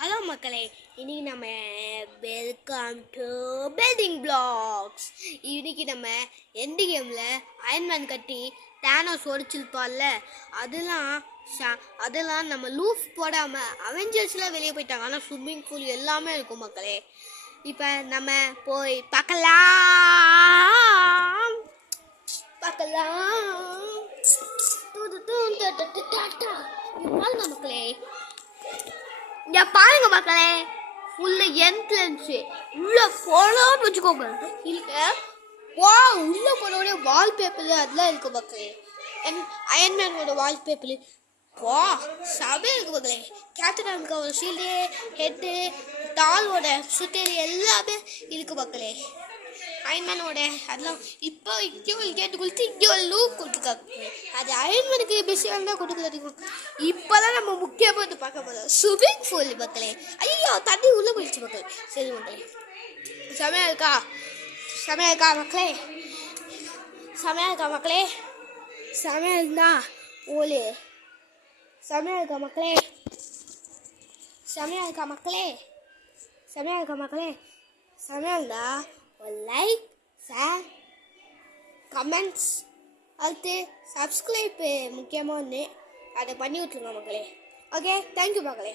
Hello மக்களே, இன்னைக்கு நம்ம வெல்கம் டு பில்டிங் பிளாக்ஸ். இன்னைக்கு நம்ம எண்டு கேமில் அயன்மேன் கட்டி தேனோஸ் ஒடிச்சிருப்பார்ல, அதெல்லாம் நம்ம லூஃப் போடாமல் அவெஞ்சர்ஸ்லாம் வெளியே போயிட்டாங்க. ஆனால் ஸ்விம்மிங் பூல் எல்லாமே இருக்கும் மக்களே. இப்போ நம்ம போய் பார்க்கலாம். மக்களே, இங்க பாருங்க மக்களே, உள்ள என்ட்ரன்ஸ் உள்ள போனோம்னு வச்சுக்கோங்க. இல்ல வா, உள்ள போனோடனே வால்பேப்பர் அதெல்லாம் இருக்கு மக்களே. அயன்மேனோட வால்பேப்பர் வா சபை இருக்கு மக்களே. கேப்டன் அமெரிக்காவோட ஷீல்டு, ஹெட்டு, டாலோட சுட்டேரி எல்லாமே இருக்கு மக்களே. அயன்மேனோட அதெல்லாம் இப்போ இங்கே ஒரு கேட்டு கொடுத்து இங்கே ஒரு லூப் கொடுத்துருக்காங்க. அது அயன்மேனுக்கு பெஸ்ட்டாக தான் கொடுக்குறது. இப்போதான் நம்ம முக்கியமாக வந்து பார்க்க போகிறோம் ஸ்விம்மிங் பூல் மக்களே. ஐயோ, தண்ணி உள்ளே போயிடுச்சு மக்களே. சரி மக்களே, செமையா இருக்கா மக்களே, செமையா இருக்கா மக்களே, செமையா இருந்தா ஓலே, செமையா இருக்கா மக்களே, செமையா இருக்கா மக்களே, செமையா இருக்கா மக்களே, செமையா இருந்தா ஒரு லைக், ஷேர், கமெண்ட்ஸ், அடுத்து சப்ஸ்கிரைப் முக்கியமாக ஒன்று அதை பண்ணி விட்டுருங்க மக்களே. ஓகே, தேங்க்யூ மக்களே.